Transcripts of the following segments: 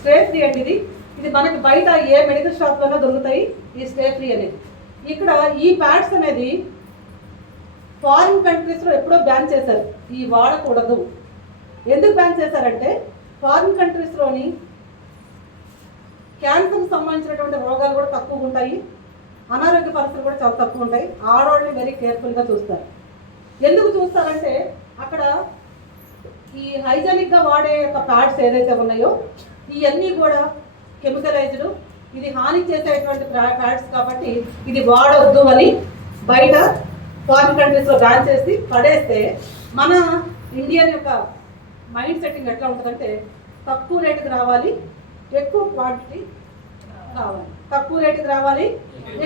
Stay free అండి. ఇది మనకి బయట ఏ మెడికల్ షాప్లోనే దొరుకుతాయి ఈ స్టే ఫ్రీ అనేది. ఇక్కడ ఈ ప్యాడ్స్ అనేది ఫారిన్ కంట్రీస్లో ఎప్పుడో బ్యాన్ చేశారు, ఈ వాడకూడదు. ఎందుకు బ్యాన్ చేశారంటే ఫారిన్ కంట్రీస్లోని క్యాన్సర్కి సంబంధించినటువంటి రోగాలు కూడా తక్కువ ఉంటాయి, అనారోగ్య పరిస్థితులు కూడా చాలా తక్కువ ఉంటాయి. ఆడవాళ్ళని వెరీ కేర్ఫుల్గా చూస్తారు. ఎందుకు చూస్తారంటే అక్కడ ఈ హైజెనిక్గా వాడే యొక్క ప్యాడ్స్ ఏదైతే ఉన్నాయో ఇవన్నీ కూడా కెమికలైజ్డ్, ఇది హాని చేసేటువంటి ప్యాడ్స్ కాబట్టి ఇది వాడొద్దు అని బయట ఫారిన్ కంట్రీస్లో బ్యాన్ చేసి పడేస్తే మన ఇండియన్ యొక్క మైండ్ సెట్టింగ్ ఎట్లా ఉంటుందంటే తక్కువ రేటుకి రావాలి, ఎక్కువ క్వాంటిటీ కావాలి, తక్కువ రేటుకి రావాలి,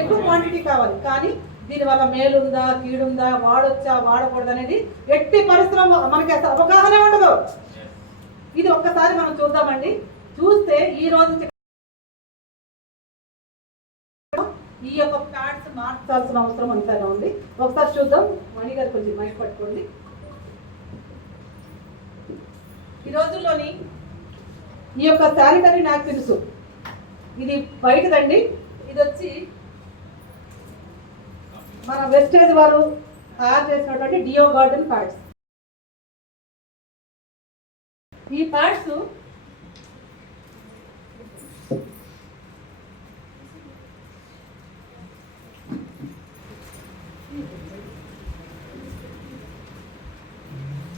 ఎక్కువ క్వాంటిటీ కావాలి. కానీ దీనివల్ల మేలుందా కీడుందా, వాడొచ్చా వాడకూడదు అనేది ఎట్టి పరిశ్రమ మనకి అవగాహన ఉండదు. ఇది ఒక్కసారి మనం చూద్దామండి. చూస్తే ఈ రోజు ఈ యొక్క ప్యాడ్స్ మార్చాల్సిన అవసరం అంతగా ఉంది. ఒకసారి చూద్దాం. మణి గారు కొంచెం మైక్ పట్టుకోండి. ఈ రోజుల్లోని ఈ యొక్క శానిటరీ నాప్కిన్స్ ఇది బయటదండి. ఇది వచ్చి మన వెస్టేజ్ వారు తయారు చేసినటువంటి డియో గార్డెన్ ప్యాడ్స్. ఈ ప్యాడ్స్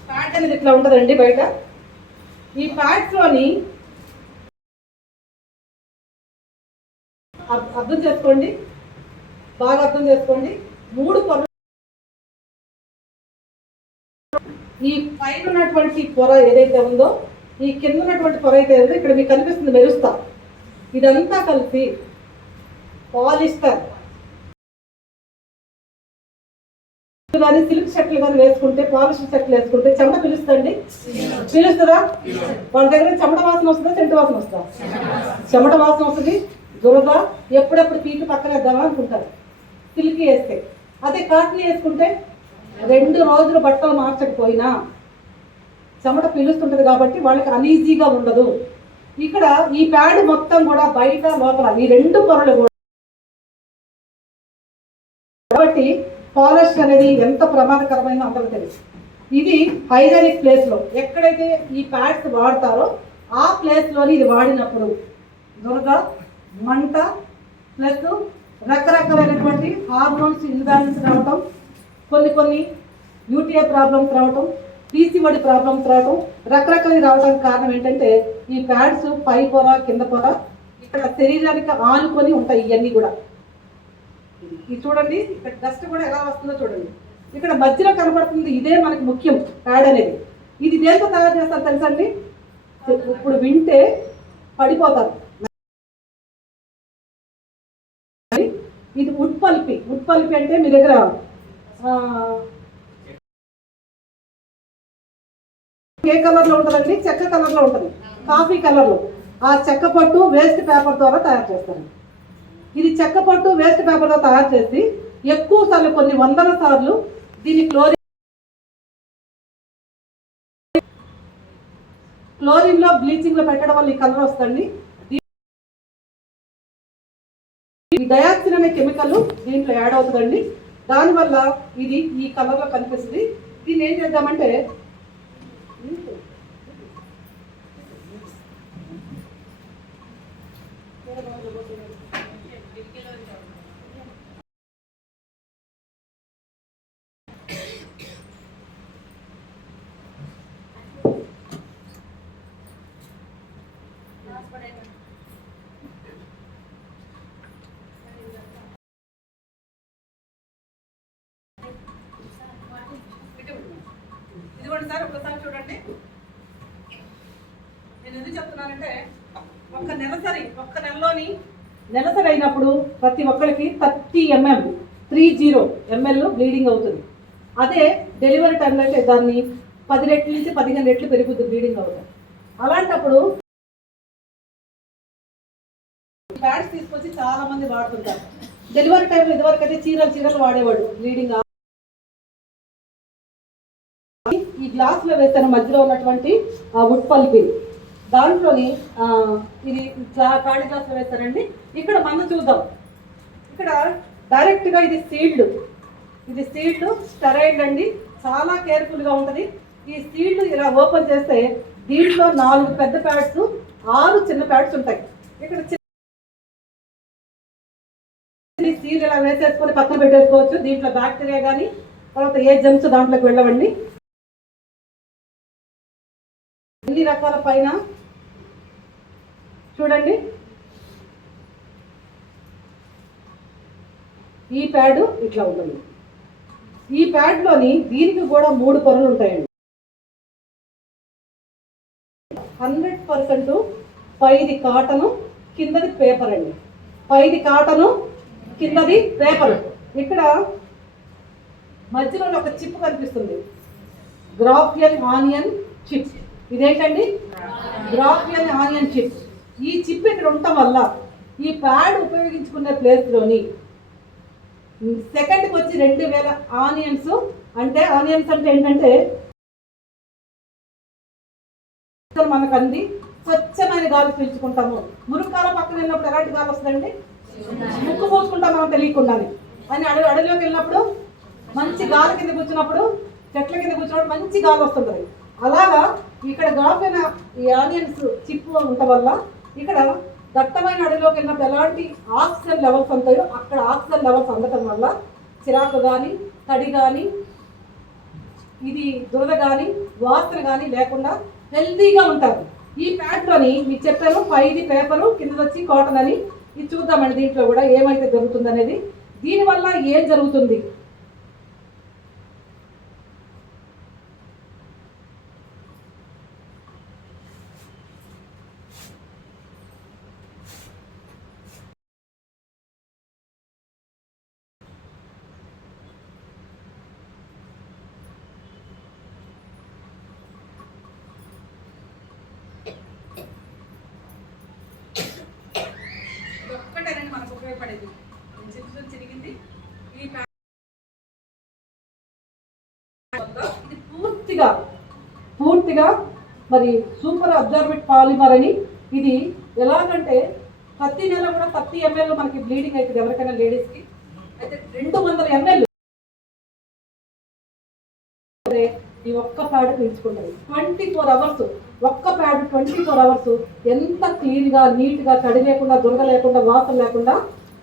ప్యాడ్ అనేది ఇట్లా ఉంటుందండి బయట. ఈ ప్యాడ్స్లోని అర్థం చేసుకోండి, బాగా అర్థం చేసుకోండి. 3 పొరలు. ఈ పైన ఉన్నటువంటి పొర ఏదైతే ఉందో, ఈ కింద ఉన్నటువంటి పొర అయితే ఉందో ఇక్కడ మీకు కనిపిస్తుంది మెరుస్తా, ఇదంతా కలిసి పాలిస్టర్ కానీ సిల్క్ షర్ట్లు కానీ వేసుకుంటే, పాలిస్టర్ షర్ట్లు వేసుకుంటే చెమట పిలుస్తుంది. పిలుస్తుందా? వాళ్ళ దగ్గర చెమట వాసన వస్తుందా, సెంటు వాసన వస్తుందా? చెమట వాసన వస్తుంది. దురద ఎప్పుడెప్పుడు పీకి పక్కన వేద్దామా అనుకుంటారు సిల్క్ వేస్తే. అదే కాటన్ వేసుకుంటే 2 రోజులు బట్టలు మార్చకపోయినా చెమట పిలుస్తుంటుంది కాబట్టి వాళ్ళకి అనీజీగా ఉండదు. ఇక్కడ ఈ ప్యాడ్ మొత్తం కూడా బయట లోపల ఈ 2 పొరలు కూడా కాబట్టి పాలిస్టర్ అనేది ఎంత ప్రమాదకరమైన అందరూ తెలుసు. ఇది హైజెనిక్ ప్లేస్లో ఎక్కడైతే ఈ ప్యాడ్స్ వాడతారో ఆ ప్లేస్లోని ఇది వాడినప్పుడు దురద, మంట ప్లస్ రకరకాలైనటువంటి హార్మోన్స్ ఇన్బ్యాలెన్స్ రావటం, కొన్ని యూటీఐ ప్రాబ్లమ్స్ రావటం, పీసీఓడి ప్రాబ్లమ్స్ రావటం, రకరకాలు రావడానికి కారణం ఏంటంటే ఈ ప్యాడ్స్ పై పొర కింద పొర ఇక్కడ శరీరానికి ఆనుకొని ఉంటాయి. ఇవన్నీ కూడా ఇది చూడండి, ఇక్కడ డస్ట్ కూడా ఎలా వస్తుందో చూడండి. ఇక్కడ మధ్యలో కనబడుతుంది, ఇదే మనకి ముఖ్యం ప్యాడ్ అనేది. ఇది దేంతో తయారు చేస్తారు తెలుసండి? ఇప్పుడు వింటే పడిపోతారు. ఇది వుడ్ పల్పి. వుడ్ పల్పి అంటే మీ దగ్గర ఏ కలర్లో ఉంటుందండి? చెక్క కలర్లో ఉంటుంది, కాఫీ కలర్లో. ఆ చెక్క పట్టు వేస్ట్ పేపర్ ద్వారా తయారు చేస్తారు. ఇది చెక్క పట్టు వేస్ట్ పేపర్తో తయారు చేసి ఎక్కువ సార్లు, కొన్ని వందల సార్లు దీన్ని క్లోరిన్లో బ్లీచింగ్లో పెట్టడం వల్ల ఈ కలర్ వస్తుంది. ఈ డయాక్సిన్ అనే కెమికల్ దీంట్లో యాడ్ అవుతుందండి. దానివల్ల ఇది ఈ కలర్లో కనిపిస్తుంది. దీన్ని ఏం చేద్దామంటే ఇదిగోండి సార్, ఒకసారి చూడండి. నేను ఎందుకు చెప్తున్నానంటే ఒక్క నెలలోని నెలసరి అయినప్పుడు ప్రతి ఒక్కరికి 30 ml బ్లీడింగ్ అవుతుంది. అదే డెలివరీ టైంలో అయితే దాన్ని 10 రెట్ల నుంచి 15 రెట్లు పెరుగుతుంది బ్లీడింగ్ అవుతుంది. అలాంటప్పుడు ప్యాడ్స్ తీసుకొచ్చి చాలా మంది వాడుతుంటారు. డెలివరీ టైంలో ఇదివరకు అయితే చీరలు వాడేవాడు బ్లీడింగ్. ఈ గ్లాసులో వేస్తాను మధ్యలో ఉన్నటువంటి ఆ వుడ్ పల్పి. దాంట్లోని ఇది ఖాళీ గ్లాసులో వేస్తారండి. ఇక్కడ మనం చూద్దాం, ఇక్కడ డైరెక్ట్గా ఇది సీల్డ్ స్టెరైల్ అండి. చాలా కేర్ఫుల్గా ఉంటుంది. ఈ సీల్డ్ ఇలా ఓపెన్ చేస్తే దీంట్లో 4 పెద్ద ప్యాడ్స్ 6 చిన్న ప్యాడ్స్ ఉంటాయి. ఇక్కడ సీల్ ఇలా వేసేసుకొని పక్కన పెట్టేసుకోవచ్చు. దీంట్లో బ్యాక్టీరియా కానీ తర్వాత ఏ జెమ్స్ దాంట్లోకి వెళ్ళవండి. అన్ని రకాల పైన చూడండి, ఈ ప్యాడ్ ఇట్లా ఉంటుంది. ఈ ప్యాడ్లోని దీనికి కూడా 3 పొరలు ఉంటాయండి. 100% పైది కాటను, కిందది పేపర్ అండి. పైది కాటను, కిందది పేపర్. ఇక్కడ మధ్యలో ఒక చిప్ కనిపిస్తుంది, గ్రాఫియన్ ఆనియన్ చిప్. ఇదేంటండి? Graphene anion chip. ఈ చిప్ ఇక్కడ ఉండటం వల్ల ఈ ప్యాడ్ ఉపయోగించుకునే ప్లేస్లోని సెకండ్కి వచ్చి 2000 ఆనియన్స్ అంటే ఏంటంటే మనకు అంది స్వచ్ఛమైన గాలి పీల్చుకుంటాము. మురుకాల పక్కన వెళ్ళినప్పుడు ఎలాంటి గాలి వస్తుందండి? ముక్కు పోసుకుంటాం మనం తెలియకుండానే. అని అడవిలోకి వెళ్ళినప్పుడు మంచి గాలి కింద కూర్చున్నప్పుడు, చెట్ల కింద కూర్చున్నప్పుడు మంచి గాలి వస్తుంది. అలాగా ఇక్కడ గాఫైన ఈ ఆనియన్స్ చిప్ ఉండటం వల్ల ఇక్కడ దట్టమైన అడవిలోకి వెళ్ళినప్పుడు ఎలాంటి ఆక్సిజన్ లెవెల్స్ ఉంటాయో అక్కడ ఆక్సిజన్ లెవెల్స్ అందటం వల్ల చిరాకు కానీ, తడి కానీ, ఇది దురద కానీ, వాసన కానీ లేకుండా హెల్తీగా ఉంటారు. ఈ ప్యాడ్లోని మీకు చెప్పాను, పైది పేపరు, కింద వచ్చి కాటన్ అని. ఇది చూద్దామండి దీంట్లో కూడా ఏమైతే జరుగుతుంది అనేది. దీనివల్ల ఏం జరుగుతుంది? ఒక్కటేనండి మనకు ఉపయోగపడేది. చిరిగింది ఈ ఇది పూర్తిగా మరి సూపర్ అబ్జర్బెంట్ పాలిమర్ అని. ఇది ఎలాగంటే ప్రతి నెల కూడా 30 ml మనకి బ్లీడింగ్ అవుతుంది ఎవరికైనా లేడీస్కి. అయితే 200 ml ఈ ఒక్క ప్యాడ్ పీల్చుకుంటుంది. 24 hours ఒక్క ప్యాడ్ 24 hours ఎంత క్లీన్గా, నీట్గా, తడి లేకుండా, దురద లేకుండా, వాసన లేకుండా.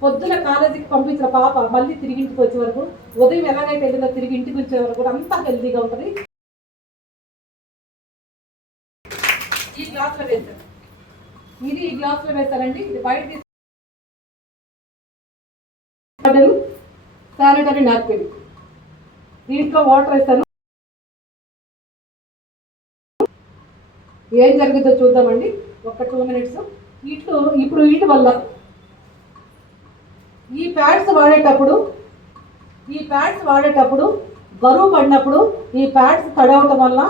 పొద్దున కాలేజీకి పంపించిన పాప మళ్ళీ తిరిగి ఇంటికి వచ్చే వరకు, ఉదయం ఎలాగైతే వెళ్ళిందో తిరిగి ఇంటికి వచ్చే వరకు కూడా అంతా హెల్తీగా ఉంటుంది. ఈ గ్లాస్లో వేస్తారు, ఇది ఈ గ్లాస్లో వేస్తారండి. ఇది బయట శానిటరీ నాప్కిన్, దీంట్లో వాటర్ వేస్తాను. ఏం జరుగుతుందో చూద్దామండి ఒక 2 minutes. ఇప్పుడు వీటి వల్ల ఈ ప్యాడ్స్ వాడేటప్పుడు బరువు పడినప్పుడు ఈ ప్యాడ్స్ తడవటం వల్ల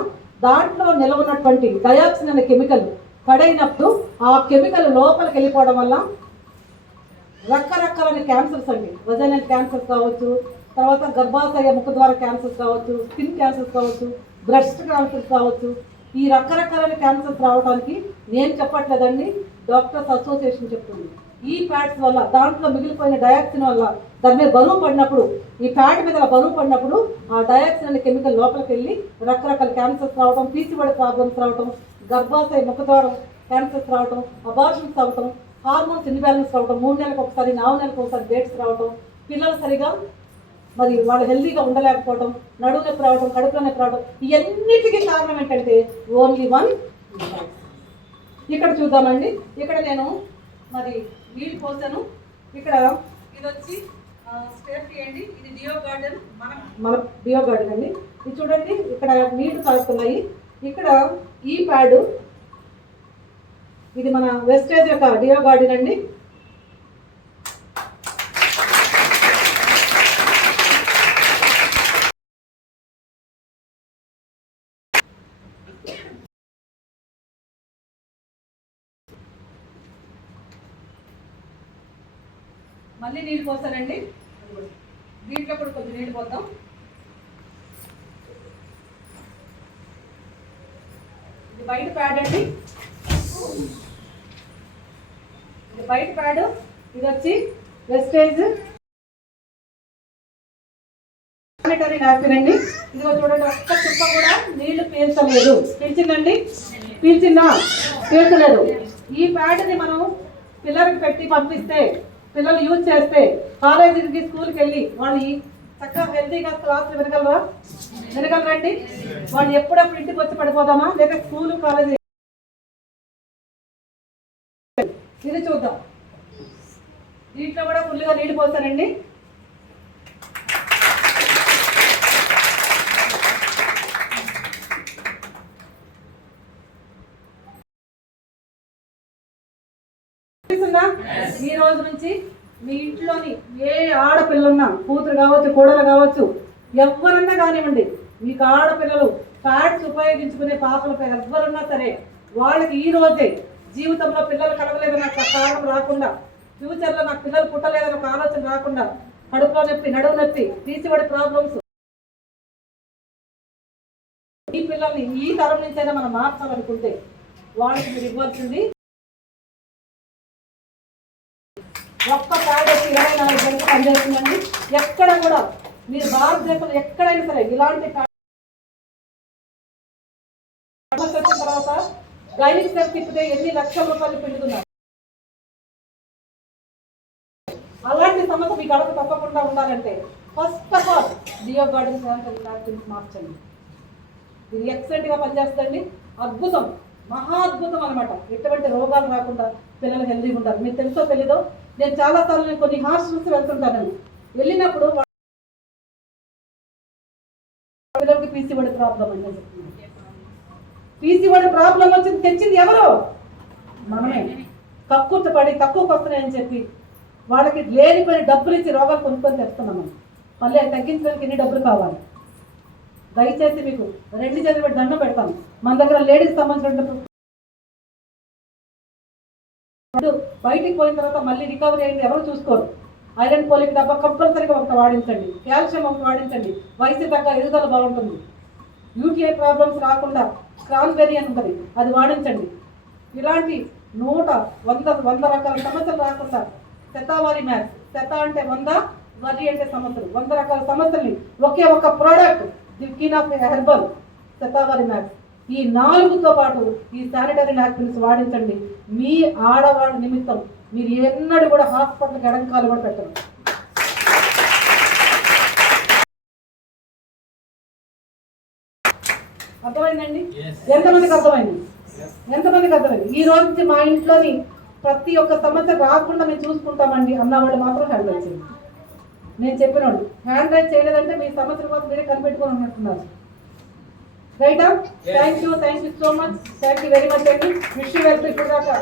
దాంట్లో నిలవనటువంటి డయాక్సిన్ అనే కెమికల్ తడైనప్పుడు ఆ కెమికల్ లోపలికి వెళ్ళిపోవడం వల్ల రకరకాల క్యాన్సర్స్ అండి, వజైనల్ క్యాన్సర్స్ కావచ్చు, తర్వాత గర్భాశయ ముఖద్వార క్యాన్సర్స్ కావచ్చు, స్కిన్ క్యాన్సర్స్ కావచ్చు, బ్రెస్ట్ క్యాన్సర్స్ కావచ్చు. ఈ రకరకాల క్యాన్సర్స్ రావడానికి నేను చెప్పట్లేదండి, డాక్టర్స్ అసోసియేషన్ చెప్తుంది. ఈ ప్యాడ్స్ వల్ల దాంట్లో మిగిలిపోయిన డయాక్సిన్ వల్ల దాని మీద బరువు పడినప్పుడు, ఈ ప్యాడ్ మీద బరువు పడినప్పుడు ఆ డయాక్సిన్ అనే కెమికల్ లోపలికి వెళ్ళి రకరకాల క్యాన్సర్స్ రావడం, పీసీఓడి ప్రాబ్లమ్స్ రావడం, గర్భాశయ ముఖద్వారం క్యాన్సర్స్ రావడం, అబార్షన్స్ రావడం, హార్మోన్స్ ఇన్బ్యాలెన్స్ రావడం, 3 నెలలకు ఒకసారి 4 నెలలకు ఒకసారి డేట్స్ రావడం, పిల్లలు సరిగా మరి వాళ్ళు హెల్తీగా ఉండలేకపోవడం, నడువు నొప్పి రావడం, కడుపులో నొప్పి రావడం, ఇవన్నిటికీ కారణం ఏంటంటే ఓన్లీ 1. ఇక్కడ చూద్దామండి, ఇక్కడ నేను మరి నీళ్ళు పోసాను. ఇక్కడ ఇది వచ్చి స్టెప్ చేయండి, ఇది డియో గార్డెన్, మన డియో గార్డెన్ అండి. ఇది చూడండి, ఇక్కడ నీళ్లు కారుతున్నాయి. ఇక్కడ ఈ ప్యాడ్, ఇది మన వెస్టేజ్ యొక్క డియో గార్డెన్ అండి. మళ్ళీ నీళ్ళు పోస్తానండి, దీంట్లో కూడా కొంచెం నీళ్ళు పోద్దాం. ఇది బయట ప్యాడ్ అండి. ఇది వైట్ ప్యాడ్, ఇది వచ్చి వెస్టేజ్ శానిటరీ నాప్కిన్ అండి. ఇదిగో చూడండి, ఒక్క చుక్క కూడా నీళ్లు పీల్చలేదు. పీల్చిందండి? పీల్చిందా? పీల్చలేదు. ఈ ప్యాడ్ని మనం పిల్లలకి పెట్టి పంపిస్తే, పిల్లలు యూజ్ చేస్తే, కాలేజీకి స్కూల్కి వెళ్ళి వాళ్ళు చక్కగా హెల్తీగా క్లాసులు వినగలరండి. వాళ్ళు ఎప్పుడప్పుడు ఇంటికి వచ్చి పడిపోదామా, లేక స్కూల్ కాలేజీ? ఇది చూద్దాం. దీంట్లో కూడా ఫుల్గా నీళ్ళు పోస్తానండి. ఈ రోజు నుంచి మీ ఇంట్లోని ఏ ఆడపిల్లన్నా, కూతురు కావచ్చు, కోడలు కావచ్చు, ఎవరన్నా కానివ్వండి, మీకు ఆడపిల్లలు ప్యాడ్స్ ఉపయోగించుకునే పాపలు ఎవరున్నా సరే, వాళ్ళకి ఈ రోజే జీవితంలో పిల్లలు కలగలేదన్న కారణం రాకుండా, ఫ్యూచర్లో నాకు పిల్లలు పుట్టలేదన్న ఒక ఆలోచన రాకుండా, కడుపులో నొప్పి, నడుము నొప్పి, తీసిపడే ప్రాబ్లమ్స్, ఈ పిల్లల్ని ఈ తరం నుంచైనా మనం మార్చాలనుకుంటే వాళ్ళకి మీరు ఇవ్వాల్సింది ఒక్క ప్యాడ్ వచ్చి 24 గంటలు పనిచేస్తుందండి. ఎక్కడ కూడా మీరు భారతదేశంలో ఎక్కడైనా సరే ఇలాంటి వచ్చిన తర్వాత గైనిక్ సెల్ తిప్పితే ఎన్ని లక్షల రూపాయలు పిండుతున్నారు. అలాంటి సమస్య మీ గడప తప్పకుండా ఉండాలంటే first of all deo garden sanitary napkins మార్చండి. ఇది ఎక్సలెంట్గా పనిచేస్తుంది. అద్భుతం, మహా అద్భుతం అనమాట. ఎటువంటి రోగాలు రాకుండా పిల్లలు హెల్తీగా ఉంటారు. మీకు తెలుసో తెలీదో, నేను చాలాసార్లు నేను కొన్ని హాస్టల్స్ వెళ్తుంటాను. వెళ్ళినప్పుడు పిల్లలకి పీసీఓడి ప్రాబ్లం అని చెప్తున్నాను. పీసీఓడి ప్రాబ్లం వచ్చింది, తెచ్చింది ఎవరు? మనమే. కక్కుర్తి పడి తక్కువకి వస్తున్నాయని చెప్పి వాళ్ళకి లేనిపోయిన డబ్బులు ఇచ్చి రోగాలు కొనుక్కొని తెస్తున్నాం. మళ్ళీ అది తగ్గించడానికి ఎన్ని డబ్బులు కావాలి? దయచేసి మీకు 2 చేతులు దండం పెడతాను. మన దగ్గర లేడీస్ సంబంధించిన బయటికి పోయిన తర్వాత మళ్ళీ రికవరీ అయింది ఎవరు చూసుకోరు. ఐరన్ పోలిక్ డబ్బా కంపల్సరీగా ఒకటి వాడించండి. కాల్షియం ఒకటి వాడించండి. వయసు తగ్గ ఎదుగుదల బాగుంటుంది. యూటీఐ ప్రాబ్లమ్స్ రాకుండా క్రాన్బెర్రీ అని ఉంటుంది, అది వాడించండి. ఇలాంటి 100 రకాల సమస్యలు రాకుండా శతావారి మ్యాథ్స్, శత అంటే 100, వరి అంటే సమస్యలు, 100 రకాల సమస్యల్ని ఒకే ఒక product, the queen of herbal shatavari మ్యాథ్స్, ఈ 4తో పాటు ఈ శానిటరీ నాప్కిన్స్ వాడించండి. మీ ఆడవాళ్ళ నిమిత్తం మీరు ఎన్నడూ కూడా హాస్పిటల్కి ఎడంకాలు కూడా పెట్టరు. అర్థమైందండి? ఎంతమందికి అర్థమైంది? ఈ రోజు నుంచి మా ఇంట్లోని ప్రతి ఒక్క సమస్య రాకుండా మేము చూసుకుంటామండి అన్నవాళ్ళు మాత్రం హ్యాండ్ రైజ్ చేయండి. నేను చెప్పిన వాళ్ళు హ్యాండ్ రైజ్ చేయలేదంటే మీ సమస్యల కోసం మీరే కనిపెట్టుకొని ఉన్నట్టున్నారు. రైటా? Thank you so much. Thank you very much అండి. Wish you well. ఇప్పుడు దాకా